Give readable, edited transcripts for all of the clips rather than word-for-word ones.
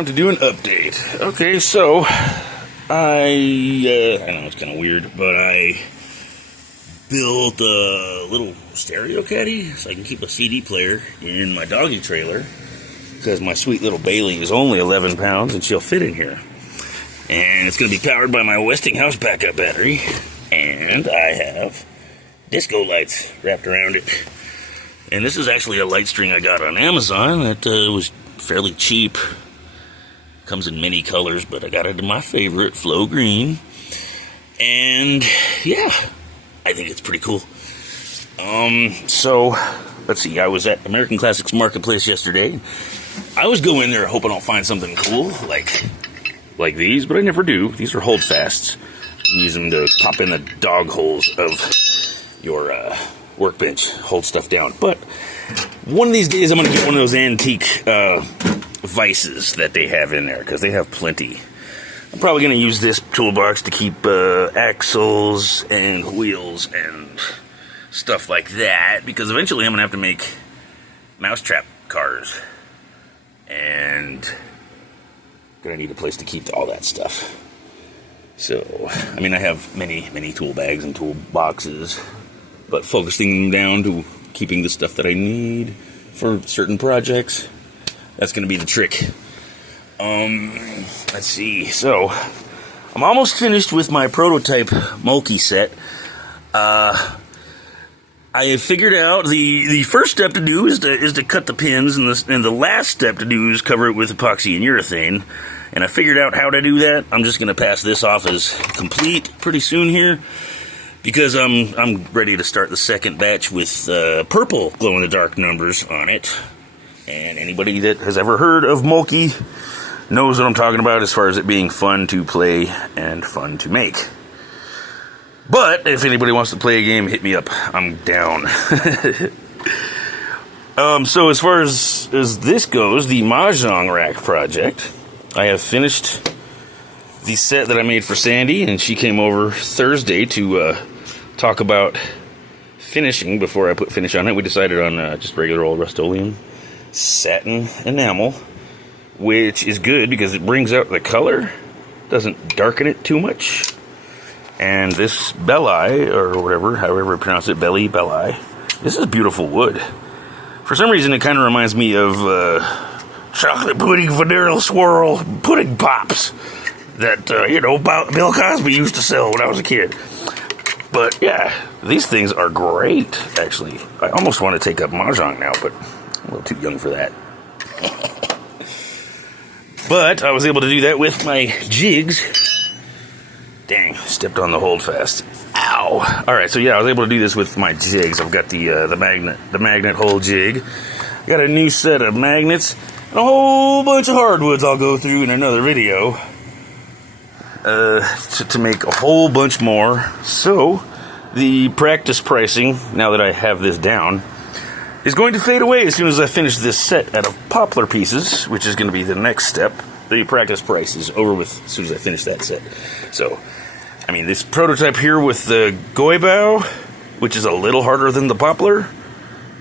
Time to do an update. Okay, so I know it's kind of weird, but I built a little stereo caddy so I can keep a CD player in my doggy trailer because my sweet little Bailey is only 11 pounds and she'll fit in here. And it's going to be powered by my Westinghouse backup battery, and I have disco lights wrapped around it. And this is actually a light string I got on Amazon that was fairly cheap. Comes in many colors, but I got it in my favorite, Flow Green. And yeah, I think it's pretty cool. So let's see, I was at American Classics Marketplace yesterday. I was going there hoping I'll find something cool, like these, but I never do. These are holdfasts. You use them to pop in the dog holes of your workbench, hold stuff down. But one of these days I'm going to get one of those antique vices that they have in there, because they have plenty. I'm probably going to use this toolbox to keep axles and wheels and stuff like that, because eventually I'm going to have to make mousetrap cars, and going to need a place to keep all that stuff. So, I mean, I have many tool bags and tool boxes, but focusing them down to keeping the stuff that I need for certain projects, that's going to be the trick. Let's see. So, I'm almost finished with my prototype Mulkey set. I have figured out the first step to do is to cut the pins, and the last step to do is cover it with epoxy and urethane. And I figured out how to do that. I'm just going to pass this off as complete pretty soon here, because I'm ready to start the second batch with purple glow-in-the-dark numbers on it. And anybody that has ever heard of Mulkey knows what I'm talking about as far as it being fun to play and fun to make. But if anybody wants to play a game, hit me up. I'm down. So as far as this goes, the mahjong rack project, I have finished the set that I made for Sandy, and she came over Thursday to talk about finishing. Before I put finish on it, we decided on just regular old Rust-Oleum satin enamel, which is good because it brings out the color, doesn't darken it too much. And this belli, or whatever, however you pronounce it, belli, this is beautiful wood. For some reason, it kind of reminds me of chocolate pudding vanilla swirl pudding pops that, Bill Cosby used to sell when I was a kid. But yeah, these things are great, actually. I almost want to take up mahjong now, but I'm a little too young for that. But I was able to do that with my jigs. Dang, stepped on the holdfast. Ow! Alright, so yeah, I was able to do this with my jigs. I've got the magnet hole jig. Got a new set of magnets and a whole bunch of hardwoods I'll go through in another video to make a whole bunch more. So the practice pricing, now that I have this down, is going to fade away as soon as I finish this set out of poplar pieces, which is going to be the next step. The practice price is over with as soon as I finish that set. So, I mean, this prototype here with the goibao, which is a little harder than the poplar,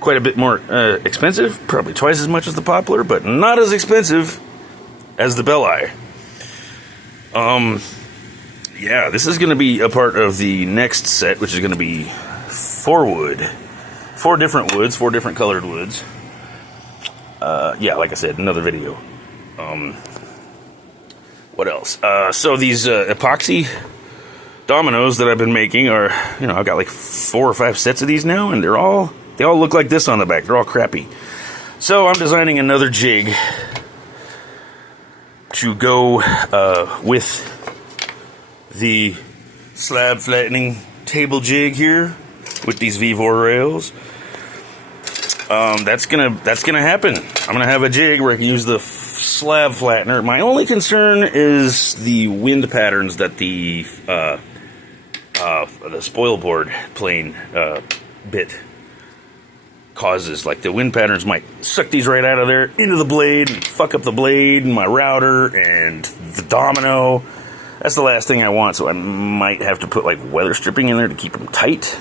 quite a bit more expensive, probably twice as much as the poplar, but not as expensive as the belli. Yeah, this is going to be a part of the next set, which is going to be 4 wood. 4 different woods, 4 different colored woods. Yeah, like I said, another video. What else? So these epoxy dominoes that I've been making are, I've got like 4 or 5 sets of these now, and they all look like this on the back. They're all crappy. So I'm designing another jig to go with the slab flattening table jig here with these V4 rails. That's gonna happen. I'm gonna have a jig where I can use the slab flattener. My only concern is the wind patterns that the spoil board plane bit causes. Like, the wind patterns might suck these right out of there into the blade and fuck up the blade and my router and the domino. That's the last thing I want, so I might have to put like weather stripping in there to keep them tight.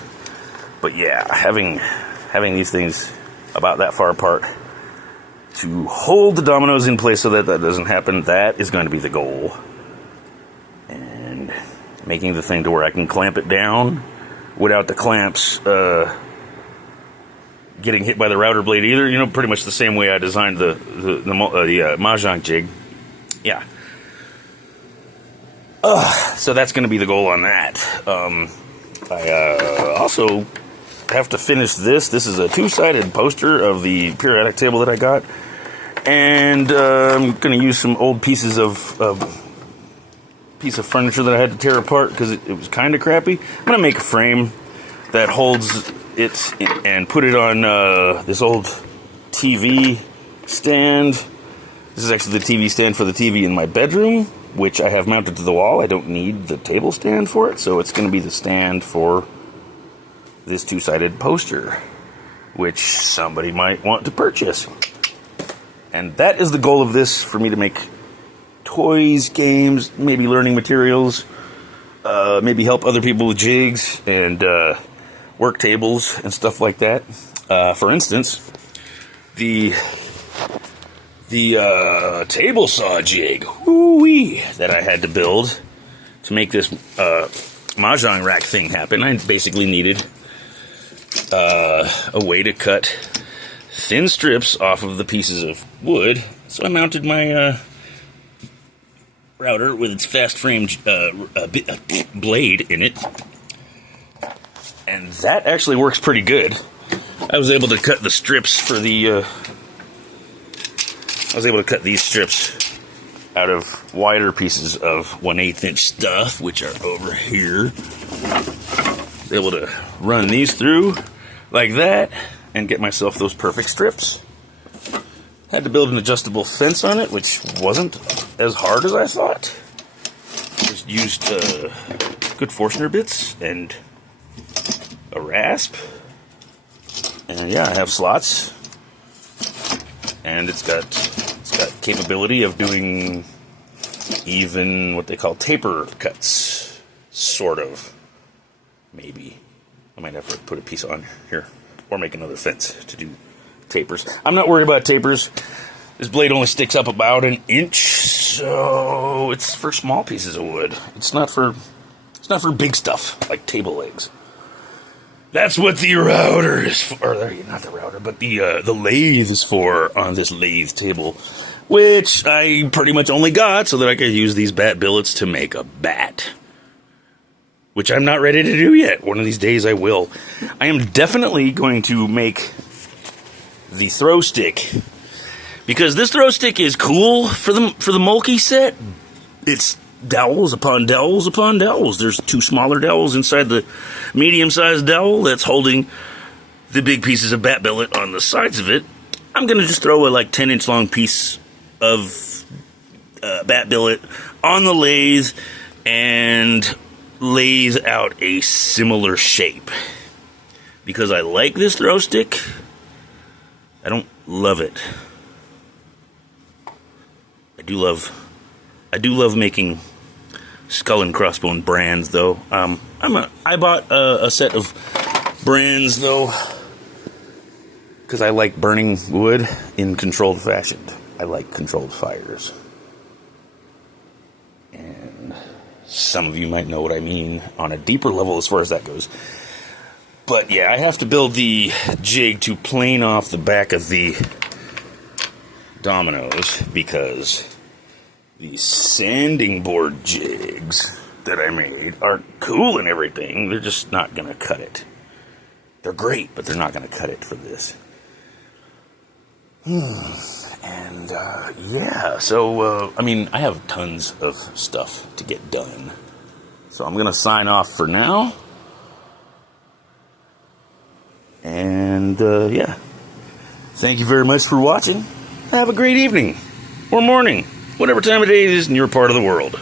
But yeah, having these things about that far apart to hold the dominoes in place so that that doesn't happen. That is going to be the goal. And making the thing to where I can clamp it down without the clamps getting hit by the router blade either. You know, pretty much the same way I designed the mahjong jig. Yeah. So that's going to be the goal on that. I also have to finish this. This is a two-sided poster of the periodic table that I got. And I'm going to use some old pieces of furniture that I had to tear apart because it was kind of crappy. I'm going to make a frame that holds it and put it on this old TV stand. This is actually the TV stand for the TV in my bedroom, which I have mounted to the wall. I don't need the table stand for it, so it's going to be the stand for this two-sided poster, which somebody might want to purchase. And that is the goal of this, for me to make toys, games, maybe learning materials, maybe help other people with jigs and work tables and stuff like that. For instance, the table saw jig, woo-wee, that I had to build to make this mahjong rack thing happen. I basically needed a way to cut thin strips off of the pieces of wood, so I mounted my router with its fast frame blade in it, and that actually works pretty good. I was able to cut the strips for the I was able to cut these strips out of wider pieces of 1/8 inch stuff, which are over here. Able to run these through like that and get myself those perfect strips. Had to build an adjustable fence on it, which wasn't as hard as I thought. Just used good Forstner bits and a rasp. And yeah, I have slots. And it's got capability of doing even what they call taper cuts, sort of. Maybe. I might have to put a piece on here or make another fence to do tapers. I'm not worried about tapers. This blade only sticks up about 1 inch, so it's for small pieces of wood. It's not for big stuff like table legs. That's what the router is for. Or not the router, but the lathe is for on this lathe table, which I pretty much only got so that I could use these bat billets to make a bat. Which I'm not ready to do yet. One of these days I will. I am definitely going to make the throw stick, because this throw stick is cool for the Mulkey set. It's dowels upon dowels upon dowels. There's 2 smaller dowels inside the medium-sized dowel that's holding the big pieces of bat billet on the sides of it. I'm going to just throw a 10-inch long piece of bat billet on the lathe and lathe out a similar shape. Because I like this throw stick, I don't love it. I do love making skull and crossbone brands, though. I bought a set of brands, though, because I like burning wood in controlled fashion. I like controlled fires. And some of you might know what I mean on a deeper level as far as that goes. But yeah, I have to build the jig to plane off the back of the dominoes, because the sanding board jigs that I made are cool and everything. They're just not going to cut it. They're great, but they're not going to cut it for this. And, yeah, so, I have tons of stuff to get done. So I'm going to sign off for now. And, yeah. Thank you very much for watching. Have a great evening. Or morning. Whatever time of day it is in your part of the world.